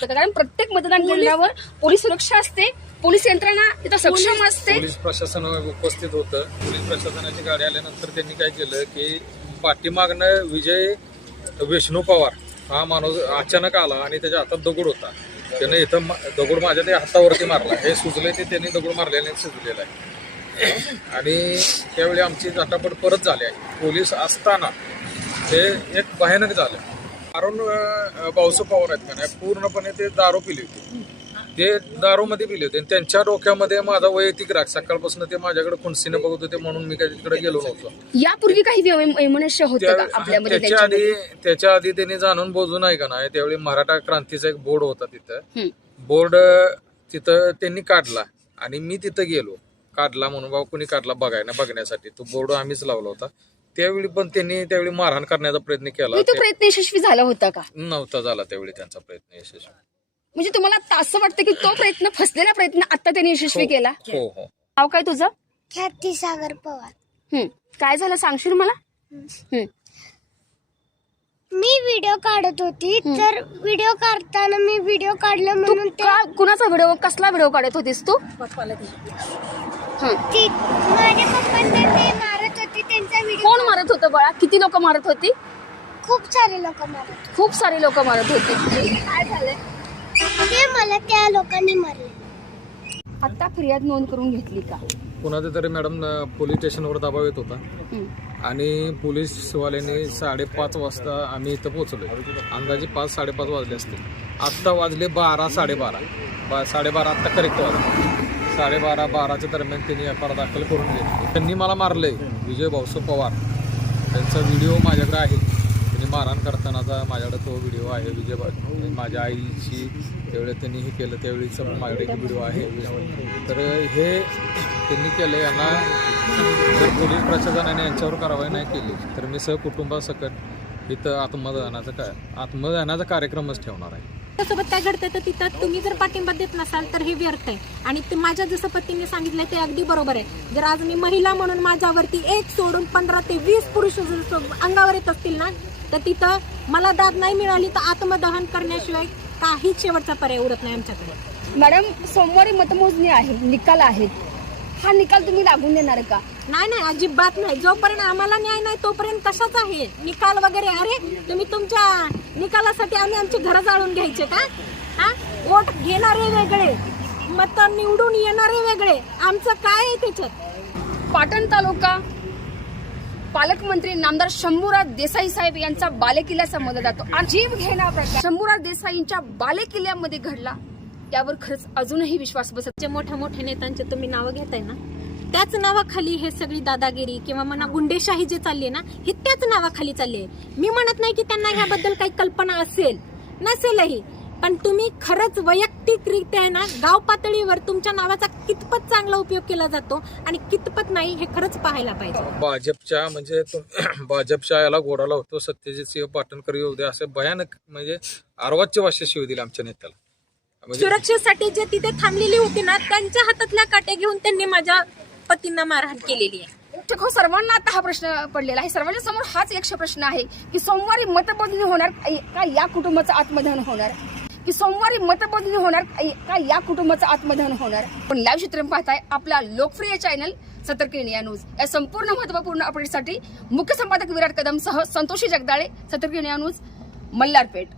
कारण प्रत्येक मतदान केंद्रावर पोलीस सुरक्षा असते, पोलीस यंत्रणा तिथं सक्षम असते. पोलीस प्रशासन उपस्थित होतं. पोलीस प्रशासनाची गाडी आल्यानंतर त्यांनी काय केलं की पाठीमागनं विजय विष्णू पवार हा माणूस अचानक आला आणि त्याच्या हातात दगड होता. त्यानं इथं दगड माझ्या ते हातावरती मारला. हे सुजले ते त्यांनी दगड मारल्याने सुजलेला आहे. आणि त्यावेळी आमची झटापट परत झाली आहे. पोलीस असताना ते एक भयानक झालं. कारण भाऊसाहेब पवार आहेत का नाही पूर्णपणे ते दारू पिली होती. ते दारूमध्ये पिले होते आणि त्यांच्या डोक्यामध्ये माझा वैयक्तिक राग. सकाळपासून ते माझ्याकडे खुणसीने बघत होते म्हणून मी काही तिकडे गेलो नव्हतो. यापूर्वी काही वैमनस्य होतं का आपल्यामध्ये? त्याच्या आधी त्यांनी जाणून बोजून आहे का नाही त्यावेळी मराठा क्रांतीचा एक बोर्ड होता तिथं. बोर्ड तिथं त्यांनी काढला आणि मी तिथं गेलो. काढला म्हणून बाबा कोणी काढला बघण्यासाठी. तो बोर्ड आम्हीच लावला होता. त्यावेळी पण त्यांनी त्यावेळी मारहाण करण्याचा प्रयत्न केला. तो प्रयत्न यशस्वी झाला होता का? नव्हता झाला त्यावेळी त्यांचा प्रयत्न यशस्वी. म्हणजे तुम्हाला आता असं वाटतं की तो प्रयत्न, फसलेला प्रयत्न आता त्यांनी यशस्वी केला? हो हो. नाव काय तुझं? ख्याती सागर पवार. काय झालं सांगशील मला? मी व्हिडिओ काढत होती तर व्हिडिओ काढताना मी व्हिडिओ काढला म्हणून कुणाचा व्हिडिओ, कसला व्हिडिओ काढत होतीस तू? माझ्या पप्पांना ते मारत होते त्यांचा व्हिडिओ. कोण मारत होतं बाळा? किती लोक मारत होती? खूप सारे लोक मारत. खूप सारे लोक मारत होते. काय झालंय? ते मला त्या लोकांनी मारले. आता फिर्याद नोंद करून घेतली का? कुणाचा तरी मॅडम पोलीस स्टेशनवर दबाव येत होता आणि पोलीसवाल्यांनी 5:30 वाजता आम्ही इथं पोहोचलो. अंदाजे 5-5:30 वाजले असतील. आत्ता वाजले 12, 12:30. 12:30 आत्ता करेक्ट वाजले. 12:30-12च्या दरम्यान त्यांनी FIR दाखल करून घेतली. त्यांनी मला मारलंय. विजय भाऊसाहेब पवार त्यांचा व्हिडिओ माझ्याकडे आहे. त्यांनी मारहाण करतानाचा माझ्याकडे तो व्हिडिओ आहे. माझ्या आईची त्यावेळी त्यांनी हे केलं त्यावेळीचा माझ्याकडे एक व्हिडिओ आहे. तर हे त्यांनी केलं. यांना जर पोलीस प्रशासनाने यांच्यावर कारवाई नाही केली तर मी सहकुटुंबासकट इथं आत्मदहनाचा कार्यक्रमच ठेवणार आहे. सोबत काय घडतं तर तिथं तुम्ही जर पाठिंबा देत नसाल तर हे व्यर्थ आहे. आणि ते माझ्या जसं पतीने सांगितलं ते अगदी बरोबर आहे. जर आज मी महिला म्हणून माझ्यावरती 1 सोडून 15 ते 20 पुरुष अंगावर येत असतील ना तर तिथं मला दाद नाही मिळाली तर आत्मदहन करण्याशिवाय काहीच शेवटचा पर्याय उरत नाही आमच्याकडे. मॅडम, सोमवारी मतमोजणी आहे, निकाल आहेत. हा निकाल तुम्ही लागून देणार का? नाही, अजिबात नाही. जोपर्यंत आम्हाला न्याय नाही तोपर्यंत तसाच आहे निकाल वगैरे. अरे तुम्ही तुमच्या निकालासाठी आम्ही आमची घरं जाळून घ्यायचे का? वोट घेणारे वेगळे, मत निवडून येणारे वेगळे. आमचं काय आहे त्याच्यात? पाटण तालुका पालकमंत्री नामदार शंभूराज देसाई साहेब यांचा बालेकिल्ला समजला जातो. जीव घेणा प्रकार शंभूराज देसाईंच्या बालेकिल्ल्यामध्ये घडला. त्यावर खरंच अजूनही विश्वास बसत. जे मोठ्या मोठ्या नेत्यांचे तुम्ही नावं घेताय ना त्याच नावाखाली हे सगळी दादागिरी किंवा म्हणा गुंडेशाही जे चालली ना ही त्याच नावाखाली चालली आहे. मी म्हणत नाही की त्यांना ह्याबद्दल काही कल्पना असेल नसेलही, पण तुम्ही खरंच वैयक्तिकरित्या आहे ना गाव पातळीवर तुमच्या नावाचा कितपत चांगला उपयोग केला जातो आणि कितपत नाही हे खरंच पाहायला पाहिजे. भाजपच्या याला घोडाला होतो. सत्यजित सिंह पाटणकर येऊ दे असे भयानक म्हणजे अर्वाच्य भाषा शिव दिली आमच्या नेत्याला. सुरक्षेसाठी जे तिथे थांबलेली होती ना त्यांच्या हातातल्या काट्या घेऊन त्यांनी माझ्या पतींना मारहाण केलेली आहे. सर्वांना आता हा प्रश्न पडलेला आहे. सर्वांच्या समोर हाच एक प्रश्न आहे की सोमवारी मतमोजणी होणार का या कुटुंबाचं आत्मदहन होणार? की सोमवारी मतमोजणी होणार का या कुटुंबाचं आत्मदहन होणार? पण लाईव्ह चित्रण पाहताय आपला लोकप्रिय चॅनल सतर्क इंडिया न्यूज. या संपूर्ण महत्वपूर्ण अपडेटसाठी मुख्य संपादक विराट कदम सह संतोषी जगदाळे, सतर्क इंडिया न्यूज, मल्हारपेठ.